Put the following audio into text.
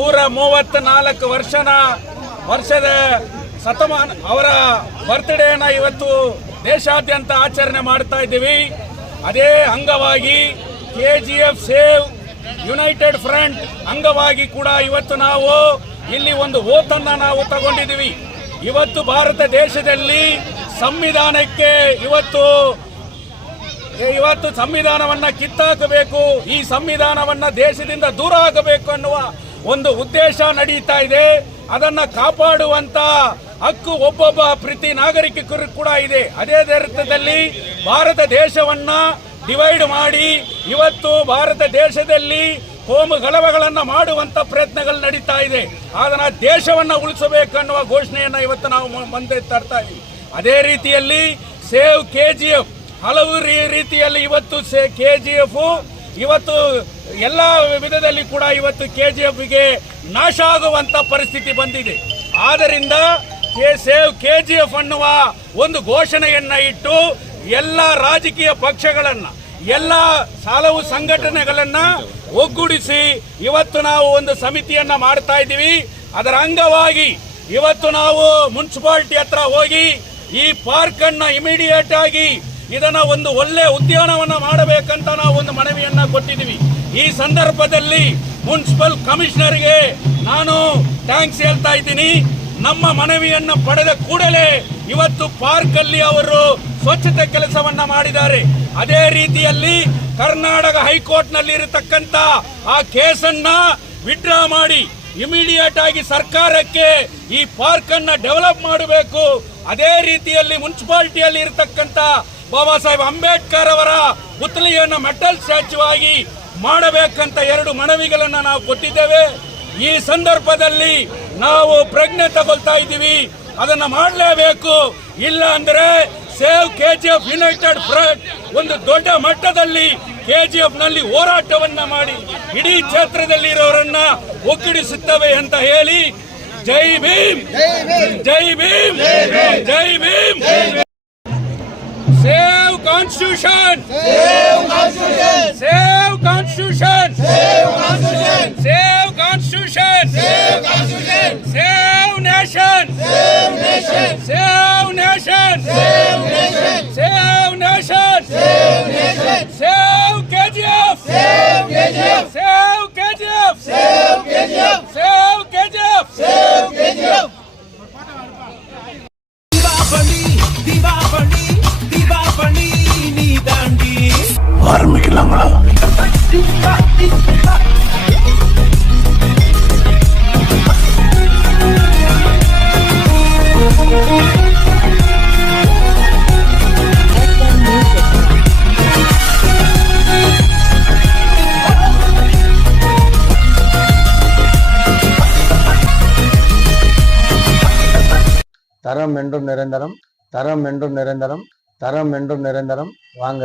134 ವರ್ಷದ ಶತಮಾನ ಅವರ ಬರ್ತ್ಡೇನ ಇವತ್ತು ದೇಶಾದ್ಯಂತ ಆಚರಣೆ ಮಾಡ್ತಾ ಇದ್ದೀವಿ. ಅದೇ ಅಂಗವಾಗಿ KGF ಸೇವ್ ಯುನೈಟೆಡ್ ಫ್ರಂಟ್ ಅಂಗವಾಗಿ ಕೂಡ ಇವತ್ತು ನಾವು ಇಲ್ಲಿ ಒಂದು ಓತನ್ನ ನಾವು ತಗೊಂಡಿದ್ದೀವಿ. ಇವತ್ತು ಭಾರತ ದೇಶದಲ್ಲಿ ಸಂವಿಧಾನಕ್ಕೆ ಇವತ್ತು ಸಂವಿಧಾನವನ್ನ ಕಿತ್ತಾಕಬೇಕು, ಈ ಸಂವಿಧಾನವನ್ನ ದೇಶದಿಂದ ದೂರ ಆಗಬೇಕು ಅನ್ನುವ ಒಂದು ಉದ್ದೇಶ ನಡೀತಾ ಇದೆ. ಅದನ್ನ ಕಾಪಾಡುವಂತ ಹಕ್ಕು ಒಬ್ಬೊಬ್ಬ ಪ್ರತಿ ನಾಗರಿಕರಿಗೂ ಕೂಡ ಇದೆ. ಅದೇ ಅರ್ಥದಲ್ಲಿ ಭಾರತ ದೇಶವನ್ನ ಡಿವೈಡ್ ಮಾಡಿ ಇವತ್ತು ಭಾರತ ದೇಶದಲ್ಲಿ ಕೋಮು ಗಲಭೆಗಳನ್ನು ಮಾಡುವಂತ ಪ್ರಯತ್ನಗಳು ನಡೀತಾ ಇದೆ. ಅದನ್ನ ದೇಶವನ್ನ ಉಳಿಸಬೇಕನ್ನುವ ಘೋಷಣೆಯನ್ನ ಇವತ್ತು ನಾವು ಮುಂದೆ ತರ್ತಾ ಇದ್ದೀವಿ. ಅದೇ ರೀತಿಯಲ್ಲಿ ಸೇವ್ KGF ಹಲವು ರೀತಿಯಲ್ಲಿ ಇವತ್ತು KGF ಇವತ್ತು ಎಲ್ಲ ವಿಧದಲ್ಲಿ ಕೂಡ ಇವತ್ತು KGFಗೆ ನಾಶ ಆಗುವಂತ ಪರಿಸ್ಥಿತಿ ಬಂದಿದೆ. ಆದ್ದರಿಂದ ಸೇವ್ KGF ಅನ್ನುವ ಒಂದು ಘೋಷಣೆಯನ್ನ ಇಟ್ಟು ಎಲ್ಲ ರಾಜಕೀಯ ಪಕ್ಷಗಳನ್ನ ಎಲ್ಲ ಹಲವು ಸಂಘಟನೆಗಳನ್ನ ಒಗ್ಗೂಡಿಸಿ ಇವತ್ತು ನಾವು ಒಂದು ಸಮಿತಿಯನ್ನ ಮಾಡ್ತಾ ಇದ್ದೀವಿ. ಅದರ ಅಂಗವಾಗಿ ಇವತ್ತು ನಾವು ಮುನ್ಸಿಪಾಲಿಟಿ ಹತ್ರ ಹೋಗಿ ಈ ಪಾರ್ಕ್ ಅನ್ನ ಇಮಿಡಿಯೇಟ್ ಆಗಿ ಇದನ್ನ ಒಂದು ಒಳ್ಳೆ ಉದ್ಯಾನವನ್ನ ಮಾಡಬೇಕಂತ ನಾವು ಒಂದು ಮನವಿಯನ್ನ ಕೊಟ್ಟಿದ್ದೀವಿ. ಈ ಸಂದರ್ಭದಲ್ಲಿ ಮುನ್ಸಿಪಲ್ ಕಮಿಷನರ್ಗೆ ನಾನು ಥ್ಯಾಂಕ್ಸ್ ಹೇಳ್ತಾ ಇದ್ದೀನಿ. ನಮ್ಮ ಮನವಿಯನ್ನ ಪಡೆದ ಕೂಡಲೇ ಇವತ್ತು ಪಾರ್ಕ್ ಅಲ್ಲಿ ಅವರು ಸ್ವಚ್ಛತೆ ಕೆಲಸವನ್ನ ಮಾಡಿದ್ದಾರೆ. ಅದೇ ರೀತಿಯಲ್ಲಿ ಕರ್ನಾಟಕ ಹೈಕೋರ್ಟ್ ನಲ್ಲಿ ಇರತಕ್ಕಂತ ಆ ಕೇಸನ್ನ ವಿಡ್ರಾ ಮಾಡಿ ಇಮಿಡಿಯೇಟ್ ಆಗಿ ಸರ್ಕಾರಕ್ಕೆ ಈ ಪಾರ್ಕ್ ಅನ್ನ ಡೆವಲಪ್ ಮಾಡಬೇಕು. ಅದೇ ರೀತಿಯಲ್ಲಿ ಮುನ್ಸಿಪಾಲಿಟಿಯಲ್ಲಿ ಇರತಕ್ಕಂತ ಬಾಬಾ ಸಾಹೇಬ್ ಅಂಬೇಡ್ಕರ್ ಅವರ ಪುತ್ಲಿಯನ್ನ ಮೆಟಲ್ ಸ್ಟ್ಯಾಚ್ಯೂ ಆಗಿ ಮಾಡಬೇಕಂತ 2 ಮನವಿಗಳನ್ನ ನಾವು ಕೊಟ್ಟಿದ್ದೇವೆ. ಈ ಸಂದರ್ಭದಲ್ಲಿ ನಾವು ಪ್ರಜ್ಞೆ ತಗೊಳ್ತಾ ಇದ್ದೀವಿ, ಅದನ್ನ ಮಾಡಲೇಬೇಕು. ಇಲ್ಲ ಅಂದ್ರೆ ಸೇವ್ KGF ಯುನೈಟೆಡ್ ಫ್ರಂಟ್ ಒಂದು ದೊಡ್ಡ ಮಟ್ಟದಲ್ಲಿ KGF ನಲ್ಲಿ ಹೋರಾಟವನ್ನ ಮಾಡಿ ಇಡೀ ಕ್ಷೇತ್ರದಲ್ಲಿ ಇರೋರನ್ನ ಒಗ್ಗೂಡಿಸುತ್ತವೆ ಅಂತ ಹೇಳಿ ಜೈ ಭೀಮ್, ಜೈ ಭೀಮ್, ಜೈ Bhim. Save Constitution! Save Constitution! Save Constitution! Save Constitution! Save Constitution! Save Constitution! Save Nation! Save Nation! Save Nation! Save Nation! Save Nation! Save Nation! Save KGF! Save KGF! Save KGF! Save KGF! Save KGF! Save KGF! ஆரம்பிக்கலாங்களா? தரம் என்றும் நிரந்தரம், தரம் என்றும் நிரந்தரம், தரம் என்றும் நிரந்தரம். வாங்க.